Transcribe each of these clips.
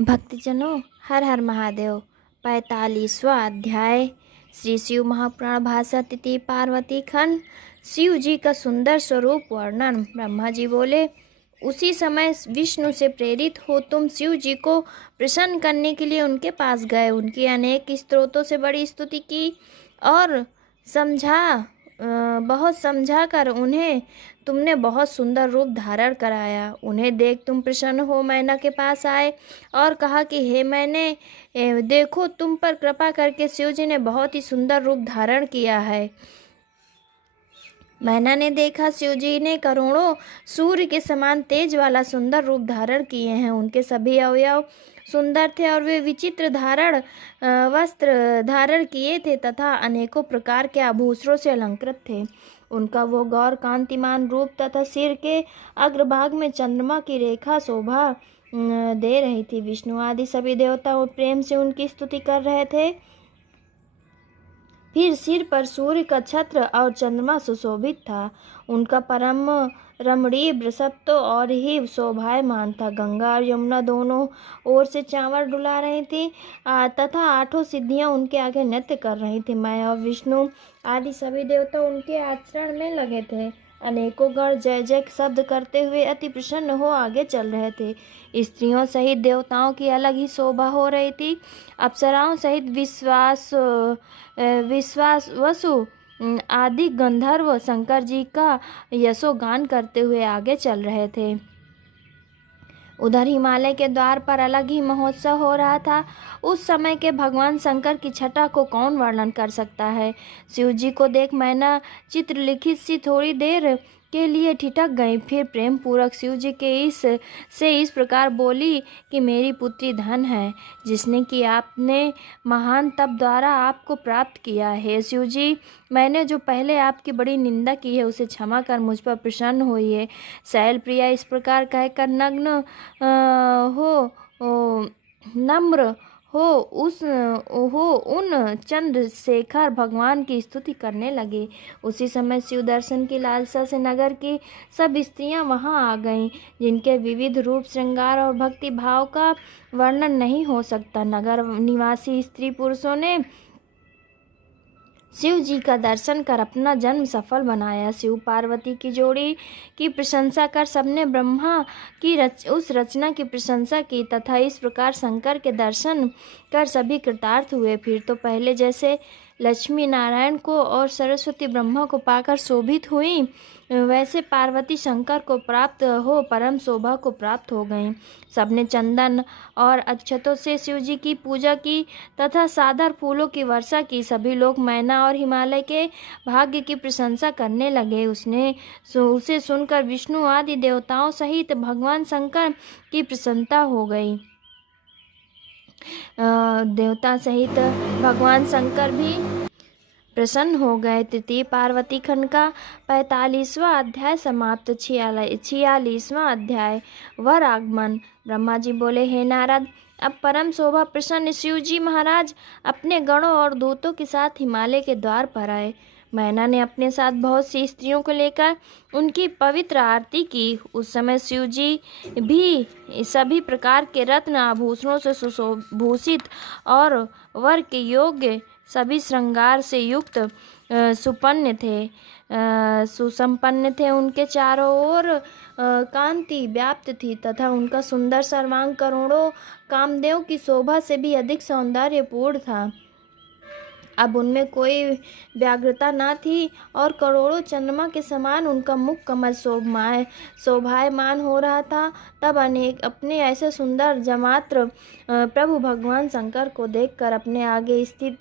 भक्तजनों, हर हर महादेव। 45वां अध्याय। श्री शिव महापुराण भाषा तिथि पार्वती खंड। शिव जी का सुंदर स्वरूप वर्णन। ब्रह्मा जी बोले, उसी समय विष्णु से प्रेरित हो तुम शिव जी को प्रसन्न करने के लिए उनके पास गए। उनकी अनेक स्तोत्रों से बड़ी स्तुति की और बहुत समझा कर उन्हें तुमने बहुत सुंदर रूप धारण कराया। उन्हें देख तुम प्रसन्न हो मैना के पास आए और कहा कि हे मैंने, देखो तुम पर कृपा करके शिव जी ने बहुत ही सुंदर रूप धारण किया है। मैना ने देखा शिव जी ने करोड़ों सूर्य के समान तेज वाला सुंदर रूप धारण किए हैं। उनके सभी अवयव सुंदर थे और वे विचित्र वस्त्र धारण किए थे तथा अनेकों प्रकार के आभूषणों से अलंकृत थे। उनका वो गौर कांतिमान रूप तथा सिर के अग्रभाग में चंद्रमा की रेखा शोभा दे रही थी। विष्णु आदि सभी देवता प्रेम से उनकी स्तुति कर रहे थे। फिर सिर पर सूर्य का छत्र और चंद्रमा सुशोभित था। उनका परम रमणीय वृषभ तो और ही शोभायमान था। गंगा और यमुना दोनों ओर से चांवर डुला रही थी तथा आठों सिद्धियां उनके आगे नृत्य कर रही थी। मैं और विष्णु आदि सभी देवता उनके आचरण में लगे थे। अनेकों गण जय जय शब्द करते हुए अति प्रसन्न हो आगे चल रहे थे। स्त्रियों सहित देवताओं की अलग ही शोभा हो रही थी। अप्सराओं सहित विश्वास वसु आदि गंधर्व शंकर जी का यशोगान करते हुए आगे चल रहे थे। उधर हिमालय के द्वार पर अलग ही महोत्सव हो रहा था। उस समय के भगवान शंकर की छटा को कौन वर्णन कर सकता है। शिव जी को देख मैना चित्रलिखित सी थोड़ी देर के लिए ठिठक गई। फिर प्रेम पूर्वक शिव जी के इस प्रकार बोली कि मेरी पुत्री धन है जिसने कि आपने महान तप द्वारा आपको प्राप्त किया है। शिव जी, मैंने जो पहले आपकी बड़ी निंदा की है उसे क्षमा कर मुझ पर प्रसन्न होइए। शैल प्रिया इस प्रकार कहकर नग्न नम्र हो उन चंद्रशेखर भगवान की स्तुति करने लगे। उसी समय शिव दर्शन की लालसा से नगर की सब स्त्रियां वहां आ गईं, जिनके विविध रूप श्रृंगार और भक्ति भाव का वर्णन नहीं हो सकता। नगर निवासी स्त्री पुरुषों ने शिव जी का दर्शन कर अपना जन्म सफल बनाया। शिव पार्वती की जोड़ी की प्रशंसा कर सबने ब्रह्मा की उस रचना की प्रशंसा की तथा इस प्रकार शंकर के दर्शन कर सभी कृतार्थ हुए। फिर तो पहले जैसे लक्ष्मी नारायण को और सरस्वती ब्रह्मा को पाकर शोभित हुई, वैसे पार्वती शंकर को प्राप्त हो परम शोभा को प्राप्त हो गईं। सबने चंदन और अक्षतों से शिव जी की पूजा की तथा सादर फूलों की वर्षा की। सभी लोग मैना और हिमालय के भाग्य की प्रशंसा करने लगे। उसे सुनकर विष्णु आदि देवताओं सहित भगवान शंकर की प्रसन्नता हो गई। देवता सहित भगवान शंकर भी प्रसन्न हो गए। तृतीय पार्वती खंड का 45वां अध्याय समाप्त। 46वां अध्याय वर आगमन। ब्रह्मा जी बोले, हे नारद, अब परम शोभा प्रसन्न शिव जी महाराज अपने गणों और दूतों के साथ हिमालय के द्वार पर आए। मैना ने अपने साथ बहुत सी स्त्रियों को लेकर उनकी पवित्र आरती की। उस समय शिव जी भी सभी प्रकार के रत्न आभूषणों से सुशोभित और वर के योग्य सभी श्रृंगार से युक्त सुसंपन्न थे। उनके चारों ओर कांति व्याप्त थी तथा उनका सुंदर सर्वांग करोड़ों कामदेव की शोभा से भी अधिक सौंदर्यपूर्ण था। अब उनमें कोई व्याघ्रता न थी और करोड़ों चंद्रमा के समान उनका मुख कमल शोभायमान हो रहा था। तब अपने ऐसे सुंदर जमात्र प्रभु भगवान शंकर को देखकर अपने आगे स्थित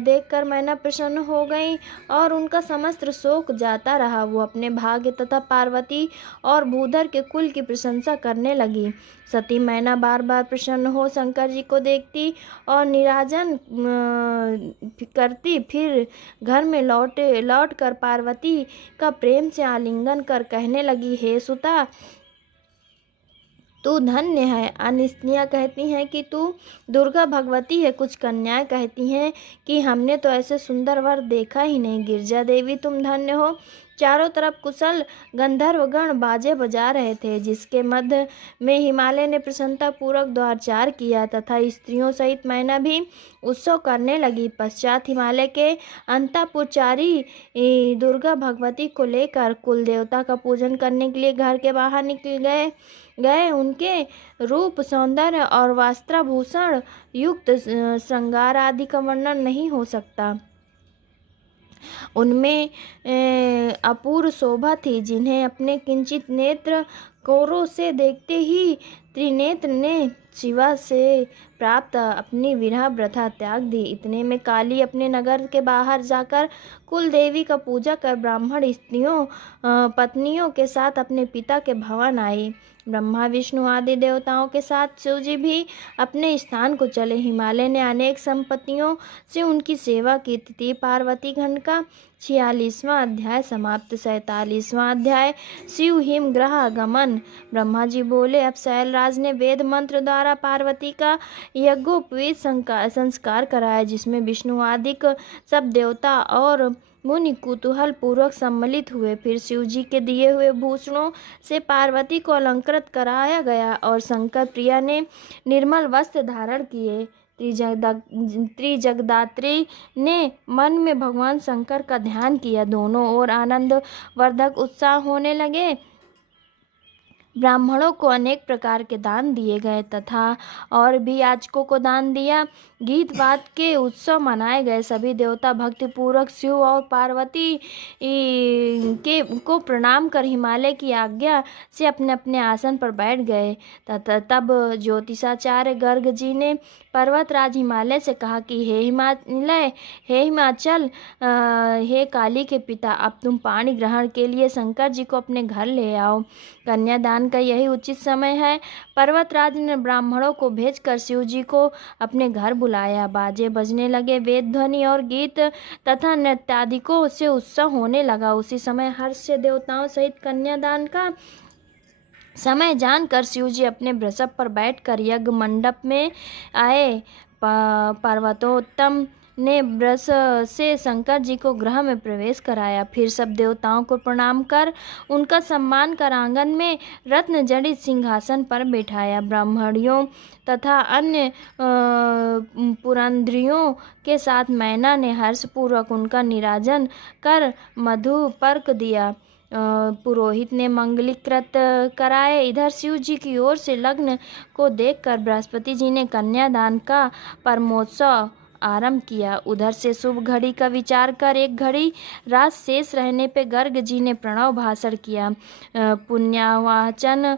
देखकर मैना प्रसन्न हो गई और उनका समस्त शोक जाता रहा। वो अपने भाग्य तथा पार्वती और भूधर के कुल की प्रशंसा करने लगी। सती मैना बार बार प्रसन्न हो शंकर जी को देखती और निराजन करती। फिर घर में लौट कर पार्वती का प्रेम से आलिंगन कर कहने लगी, हे सुता, तू धन्य है। अन्य स्त्रियाँ कहती हैं कि तू दुर्गा भगवती है। कुछ कन्याएं कहती हैं कि हमने तो ऐसे सुंदर वर देखा ही नहीं। गिरजा देवी तुम धन्य हो। चारों तरफ कुशल गंधर्वगण बाजे बजा रहे थे, जिसके मध्य में हिमालय ने प्रसन्नता पूर्वक द्वारचार किया तथा स्त्रियों सहित मैना भी उत्सव करने लगी। पश्चात हिमालय के अंतःपुरचारी दुर्गा भगवती को लेकर कुल देवता का पूजन करने के लिए घर के बाहर निकल गए। उनके रूप, सौंदर्य और वस्त्राभूषण युक्त श्रृंगार आदि का वर्णन नहीं हो सकता। उनमें अपूर्व शोभा थी, जिन्हें अपने किंचित नेत्र कोरों से देखते ही त्रिनेत्र ने शिवा से प्राप्त अपनी विरह प्रथा त्याग दी। इतने में काली अपने नगर के बाहर जाकर कुल देवी का पूजा कर ब्राह्मण स्त्रियों पत्नियों के साथ अपने पिता के भवन आई। ब्रह्मा, विष्णु आदि देवताओं के साथ शिवजी भी अपने स्थान को चले। हिमालय ने अनेक संपत्तियों से उनकी सेवा की थी। पार्वती खंड का 46वां अध्याय समाप्त। 47वां अध्याय शिव हिम ग्रह गमन। ब्रह्मा जी बोले, अब शैलराज ने वेद मंत्र द्वारा पार्वती का यज्ञोपवीत संस्कार कराया, जिसमें विष्णु आदि सब देवता और मुनि कुतूहल पूर्वक सम्मिलित हुए। फिर शिव जी के दिए हुए भूषणों से पार्वती को अलंकृत कराया गया और शंकर प्रिया ने निर्मल वस्त्र धारण किए। त्रिजगदात्री ने मन में भगवान शंकर का ध्यान किया। दोनों ओर आनंद वर्धक उत्साह होने लगे। ब्राह्मणों को अनेक प्रकार के दान दिए गए तथा और भी याचकों को दान दिया। गीत वाद के उत्सव मनाए गए। सभी देवता भक्तिपूर्वक शिव और पार्वती को प्रणाम कर हिमालय की आज्ञा से अपने अपने आसन पर बैठ गए। तब ज्योतिषाचार्य गर्ग जी ने पर्वतराज हिमालय से कहा कि हे हिमालय, हे हिमाचल, हे काली के पिता, अब तुम पाणी ग्रहण के लिए शंकर जी को अपने घर ले आओ। कन्यादान का यही उचित समय है। पर्वतराज ने ब्राह्मणों को भेजकर शिव जी को अपने घर बुलाया। बाजे बजने लगे। वेद ध्वनि और गीत तथा नृत्यादिकों से उत्सव होने लगा। उसी समय हर्ष से देवताओं सहित कन्यादान का समय जानकर शिव जी अपने वृषभ पर बैठकर यज्ञ मंडप में आए। पर्वतोत्तम ने वृष से शंकर जी को गृह में प्रवेश कराया। फिर सब देवताओं को प्रणाम कर उनका सम्मान कर आंगन में रत्न जड़ित सिंहासन पर बैठाया। ब्राह्मणियों तथा अन्य पुरंद्रियों के साथ मैना ने हर्षपूर्वक उनका निराजन कर मधुपर्क दिया। पुरोहित ने मंगलीकृत कराए। इधर शिव जी की ओर से लग्न को देखकर बृहस्पति जी ने कन्यादान का परमोत्सव आरंभ किया। उधर से शुभ घड़ी का विचार कर एक घड़ी रात शेष रहने पे गर्ग जी ने प्रणव भाषण किया। पुण्यावाचन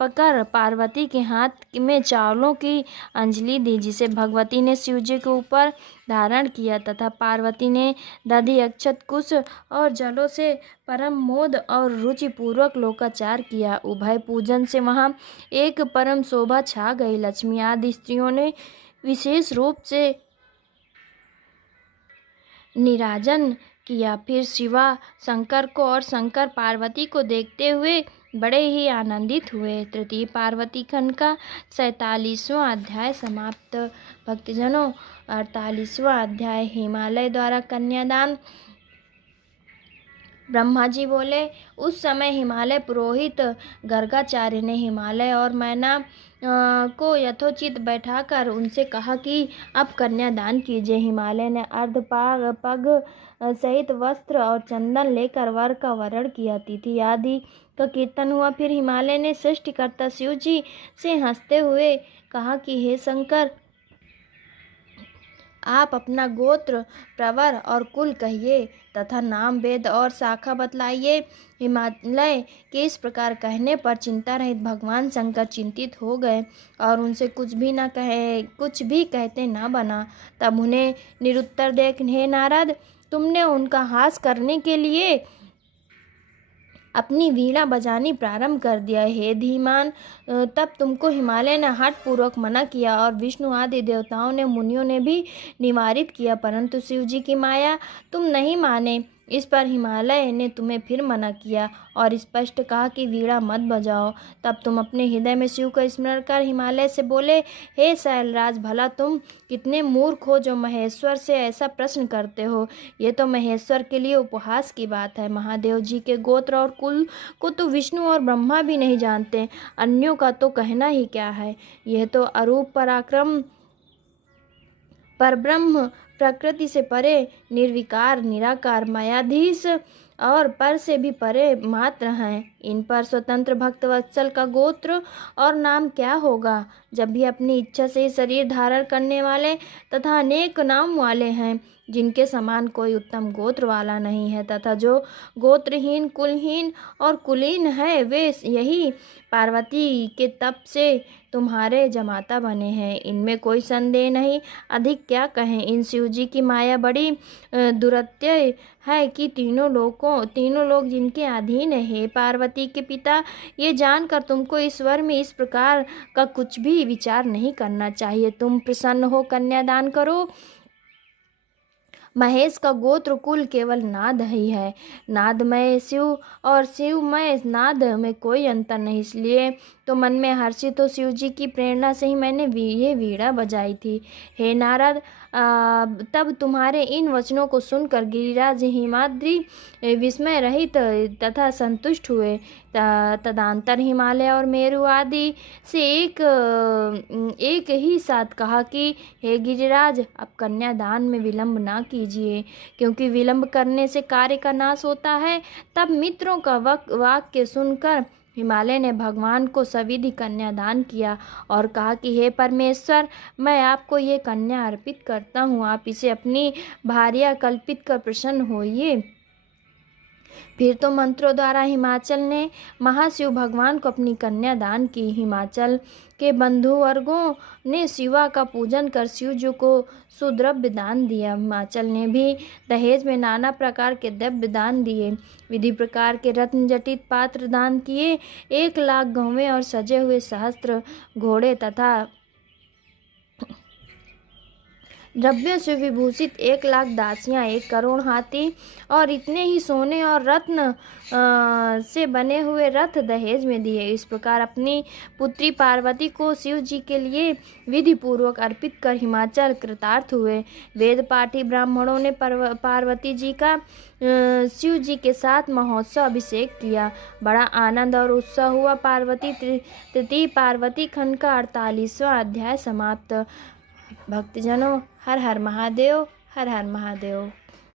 पकर पार्वती के हाथ में चावलों की अंजलि दी, जिसे भगवती ने शिव जी के ऊपर धारण किया तथा पार्वती ने दधि, अक्षत, कुश और जलों से परम मोद और रुचि पूर्वक लोकाचार किया। उभय पूजन से वहाँ एक परम शोभा छा गई। लक्ष्मी आदि स्त्रियों ने विशेष रूप से निराजन किया। फिर शिवा शंकर को और शंकर पार्वती को देखते हुए बड़े ही आनंदित हुए। तृतीय पार्वती खंड का 47वां अध्याय समाप्त। भक्तजनों, 48वां अध्याय हिमालय द्वारा कन्यादान। ब्रह्मा जी बोले, उस समय हिमालय पुरोहित गर्गाचार्य ने हिमालय और मैना को यथोचित बैठाकर उनसे कहा कि अब कन्यादान कीजिए। हिमालय ने अर्धपाग पग सहित वस्त्र और चंदन लेकर वर का वरण किया। तिथि आदि का कीर्तन हुआ। फिर हिमालय ने सृष्टिकर्ता शिव जी से हंसते हुए कहा कि हे शंकर, आप अपना गोत्र, प्रवर और कुल कहिए तथा नाम, वेद और शाखा बतलाइए। हिमालय के इस प्रकार कहने पर चिंता रहित भगवान शंकर चिंतित हो गए और उनसे कुछ भी कहते न बना। तब उन्हें निरुत्तर देख, हे नारद, तुमने उनका हास करने के लिए अपनी वीणा बजानी प्रारंभ कर दिया। हे धीमान, तब तुमको हिमालय ने हठ पूर्वक मना किया और विष्णु आदि देवताओं ने, मुनियों ने भी निवारित किया, परंतु शिव जी की माया तुम नहीं माने। इस पर हिमालय ने तुम्हें फिर मना किया और स्पष्ट कहा कि वीणा मत बजाओ। तब तुम अपने हृदय में शिव का स्मरण कर हिमालय से बोले, हे शैलराज, भला तुम कितने मूर्ख हो जो महेश्वर से ऐसा प्रश्न करते हो। ये तो महेश्वर के लिए उपहास की बात है। महादेव जी के गोत्र और कुल को तो विष्णु और ब्रह्मा भी नहीं जानते, अन्यों का तो कहना ही क्या है। यह तो अरूप पराक्रम परब्रह्म, प्रकृति से परे, निर्विकार निराकार, मायाधीश और पर से भी परे मात्र हैं। इन पर स्वतंत्र भक्त वत्सल का गोत्र और नाम क्या होगा? जब भी अपनी इच्छा से शरीर धारण करने वाले तथा अनेक नाम वाले हैं, जिनके समान कोई उत्तम गोत्र वाला नहीं है, तथा जो गोत्रहीन, कुलहीन और कुलीन है, वे यही पार्वती के तप से तुम्हारे जमाता बने हैं। इनमें कोई संदेह नहीं। अधिक क्या कहें, इन शिवजी की माया बड़ी दुरत्य है कि तीनों लोग जिनके अधीन है। हे पार्वती के पिता, ये जानकर तुमको ईश्वर में इस प्रकार का कुछ भी विचार नहीं करना चाहिए। तुम प्रसन्न हो कन्यादान करो। महेश का गोत्र कुल केवल नाद ही है। नादमय शिव और शिवमय नाद में कोई अंतर नहीं। इसलिए तो मन में हर्षित हो शिव जी की प्रेरणा से ही मैंने ये वीणा बजाई थी। हे नारद, तब तुम्हारे इन वचनों को सुनकर गिरिराज हिमाद्री विस्मय रहित तथा संतुष्ट हुए। तदंतर हिमालय और मेरु आदि से एक ही साथ कहा कि हे गिरिराज, अब कन्यादान में विलंब ना कीजिए, क्योंकि विलंब करने से कार्य का नाश होता है। तब मित्रों का वाक्य सुनकर हिमालय ने भगवान को सविधि कन्यादान किया और कहा कि हे परमेश्वर, मैं आपको ये कन्या अर्पित करता हूँ। आप इसे अपनी भार्या कल्पित कर प्रसन्न होइए। फिर तो मंत्रों द्वारा हिमाचल ने महाशिव भगवान को अपनी कन्या दान की। हिमाचल के बंधु वर्गों ने शिवा का पूजन कर शिव जी को सुद्रव्य दान दिया। हिमाचल ने भी दहेज में नाना प्रकार के द्रव्य दान दिए। विधि प्रकार के रत्न जटित पात्र दान किए। 1,00,000 गौवें और सजे हुए सहस्त्र घोड़े तथा द्रव्यों से विभूषित 1,00,000 दासियां, 1 करोड़ हाथी और इतने ही सोने और रत्न से बने हुए रथ दहेज में दिए। इस प्रकार अपनी पुत्री पार्वती को शिव जी के लिए विधि पूर्वक अर्पित कर हिमाचल कृतार्थ हुए। वेद पाठी ब्राह्मणों ने पार्वती जी का शिव जी के साथ महोत्सव अभिषेक किया। बड़ा आनंद और उत्साह हुआ। तृतीय पार्वती खंड का 48वां अध्याय समाप्त। भक्तजनों, हर हर महादेव, हर हर महादेव।